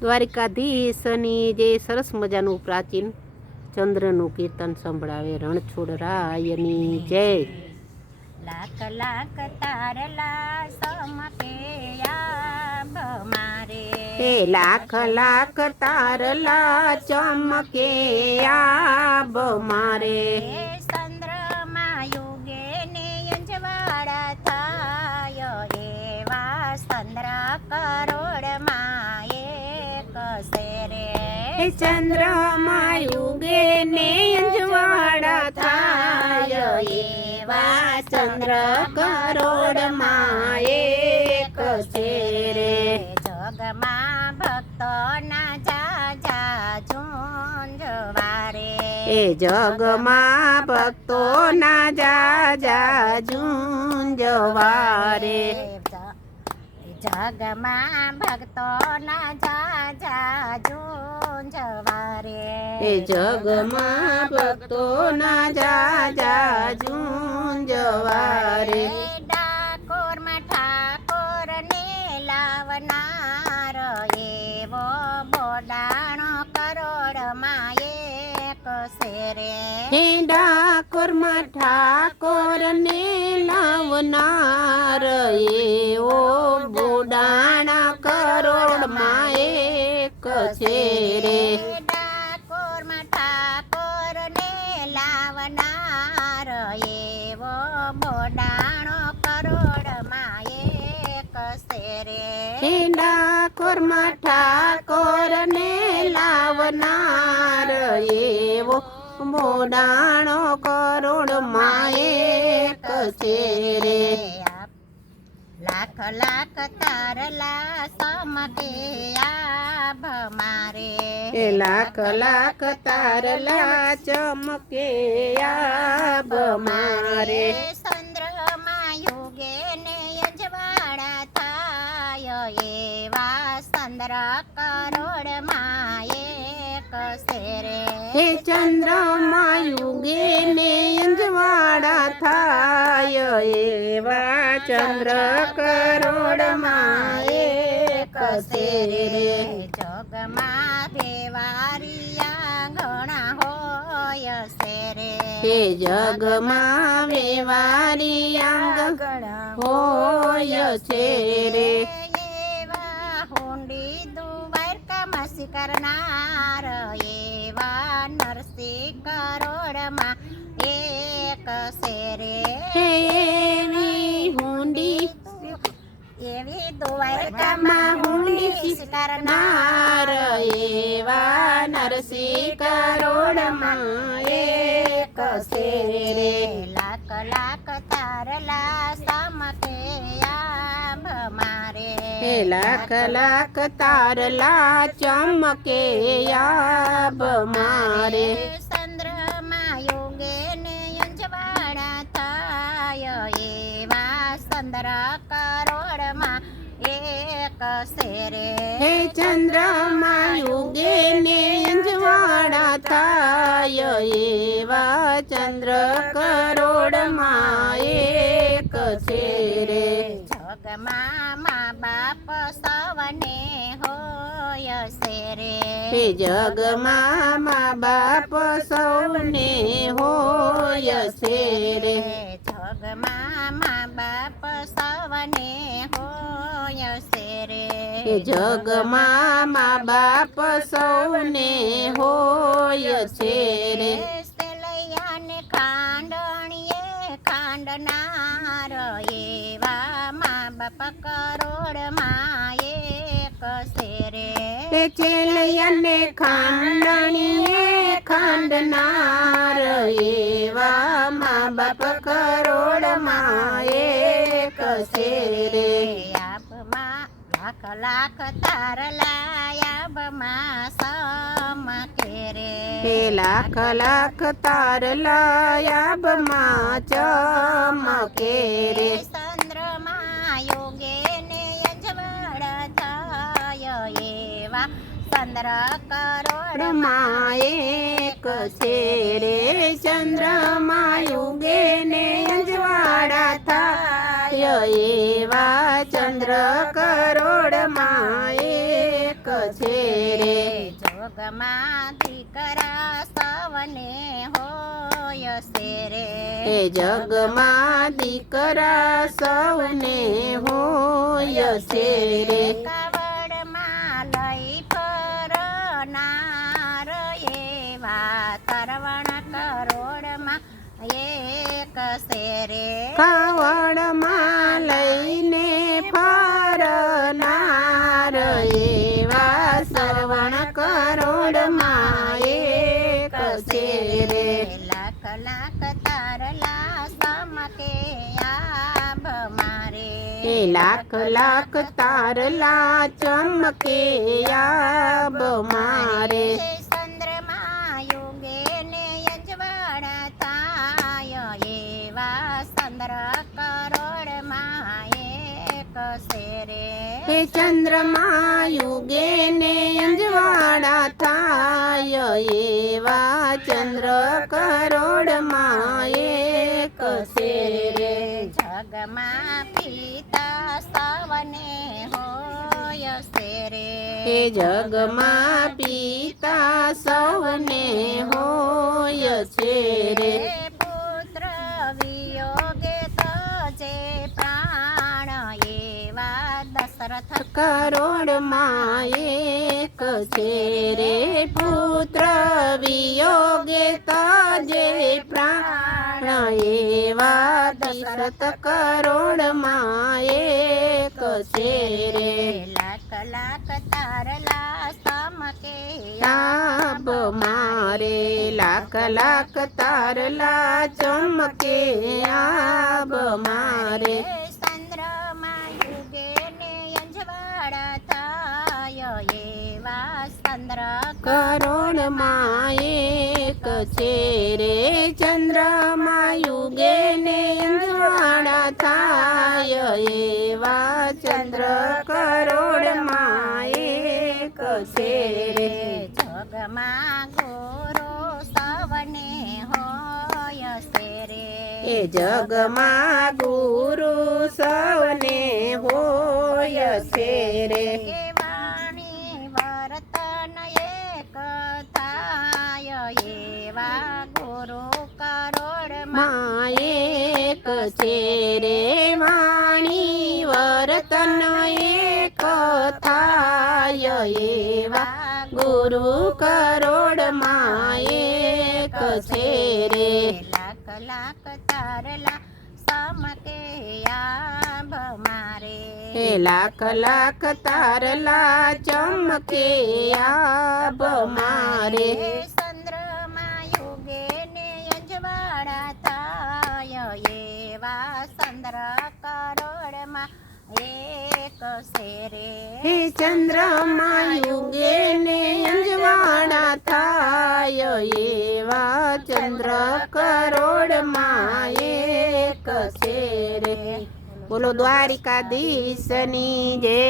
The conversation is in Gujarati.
દ્વારિકાધીશની જે સરસ મજાનું પ્રાચીન ચંદ્રનું કીર્તન સંભળાવે રણછોડરાયની જય। લાખ લાખ તારલા સમકે આભ મારે, હે લાખ લાખ તારલા ચમકે આભ મારે, ચંદ્રમા યુગે ને અંજવાળા થાય એવા ચંદ્ર કરોડમાં એક શેરે, ચંદ્રમા યુગે ને અંજવાળા થાય એવા ચંદ્ર કરોડમાં એક શેરે, જગમાં ભક્તોના જાજા ઝુંઝવારે, એ જગમાં ભક્તોના જાજા ઝુંઝવારે, જગમાં ભક્તોના જાજા ઝુંઝવારે, એ જગમાં ભક્તોના જાજા ઝુંઝવારે, ડાકોરમાં ઠાકોરને લાવનાર એવો બોડાણો કરોડમાં એક શેરે, હે ડાકોરમાં ઠાકોરને લાવનાર એવો બોડાણા કરોડમાં એક શેરે, ડાકોરમાં ઠાકોરને લાવનાર એવો બોડાણો કરોડમાં એક શેરે, હે ડાકોરમાં ઠાકોરને લાવનાર એવો બોડાણો કરોડમાં એક શેરે, લાખ લાખ તારલા સમકે આભ મારે, એ લાખ લાખ તારલા ચમકે આભ મારે, ચંદ્રમા યુગે ને અજવાળા થાય એવા ચંદ્ર કરોડમાં એક શેરે, હે ચંદ્રમા યુગે ને અંજવાળા થાય એવા ચંદ્ર કરોડમાં એક શેરે, જગમાં વેવારિયા ઘણા હોય શેરે, હે જગમાં વેવારિયા ઘણા હોય શેરે, એવા હુંડી દ્વારકામાં કરનાર એવા નરસિંહ કરોડમાં એક શેરે, એવી હુંડી એવી દ્વારકામાં હુંડી કરનાર એવા નરસિંહ કરોડમાં એક શેરે, લાખ લાખ તારલા સમકે આભ મારે, હે લાખ લાખ તારલા ચમકે આભ મારે, ચંદ્રમા યુગે ને અંજવાળા થાય એવા ચંદ્ર કરોડમાં એક શેરે, હે ચંદ્રમા યુગે ને અંજવાળા થાય એવા ચંદ્ર કરોડમાં એક શેરે, જગમાં મા બાપ સૌને હોય શેરે, હે જગમાં મા બાપ સૌને હોય શેરે, જગમાં મા બાપ સૌને હોય શેરે, હે જગમાં મા બાપ સૌને હોય શેરે, સેલૈયાને ખાંડણીએ ખાંડનાર એવા મા બાપ કરોડમાં એક શેરે, હે ચેલૈયાને ખાંડણીએ ખાંડનાર એવા મા બાપ કરોડમાં એક શેરે, આભમાં લાખ લાખ તારલા આભમાં સમકે રે, હે લાખ લાખ તારલા આભમાં ચમકે રે, ચંદ્રમા યોગે ને અંજવાળા થાય એવા ચંદ્ર કરોડમાં એક શેરે, ચંદ્રમા યુગે ને અંજવાળા થાય એવા ચંદ્ર કરોડમાં એક છે રે જોગમાં દીકરા સૌને હોય છે રે એ જગમાં દીકરા સૌને હોય છે રે કાવડમાં લઈ ફરનાર એવા તરવણ કરોડમાં એક છે રે કાવડમાં લઈને ફરનાર એવા શ્રવણ કરોડમાં એક છે રે લાખ લાખ તારલા સમકે આભ મારે એ લાખ લાખ તારલા ચમકે આબ મારે ચંદ્રમા યુગે ને અજવાળા થાય એવા ચંદ્ર કરોડમાં એક છે રે હે ચંદ્રમા યુગે ને અંજવાળા થાય એવા ચંદ્ર કરોડમાં એક છે રે જગમાં પિતા સૌને હોય છે રે હે જગમાં પિતા સૌને હોય છે રે પુત્ર વિયોગે તો જે પ્રાણ એવા દશરથ કરોડમાં એક છે રે પુત્ર વિયોગે તજે પ્રાણ એવા દશરથ કરોડમાં એક છે રે લાખ લાખ તારલા સમકે આબ મારે લાખ લાખ તારલા ચમકે આબ મારે ચંદ્રમા યુગે ને અંજવાળા થાય એવા ચંદ્ર કરોડમાં એક છે રે ચંદ્રમા યુગે ને અંજવાળા થાય એવા ચંદ્ર કરોડમાં એક છે રે જગમાં ગુરુ સૌને હોય છે રે એ જગમાં ગુરુ સૌને હોય છે રે કે વાણી વર્તન એક થાય એવા ગુરુ કરોડમાં માં એક છે રે વાણી વર્તન એક થાય એવા ગુરુ કરોડમાં એક છે રે લાખ લાખ તારલા સમકે આભ મારે હે લાખ લાખ તારલા ચમકે આબ મારે ચંદ્રમા યુગે ને અજવાળા થાય એવા ચંદ્ર કરોડમાં એક છે રે હે ચંદ્રમા યુગે ને અંજવાળા થાય એવા ચંદ્ર કરોડમાં એક છે રે બોલો દ્વારિકાધીશની જય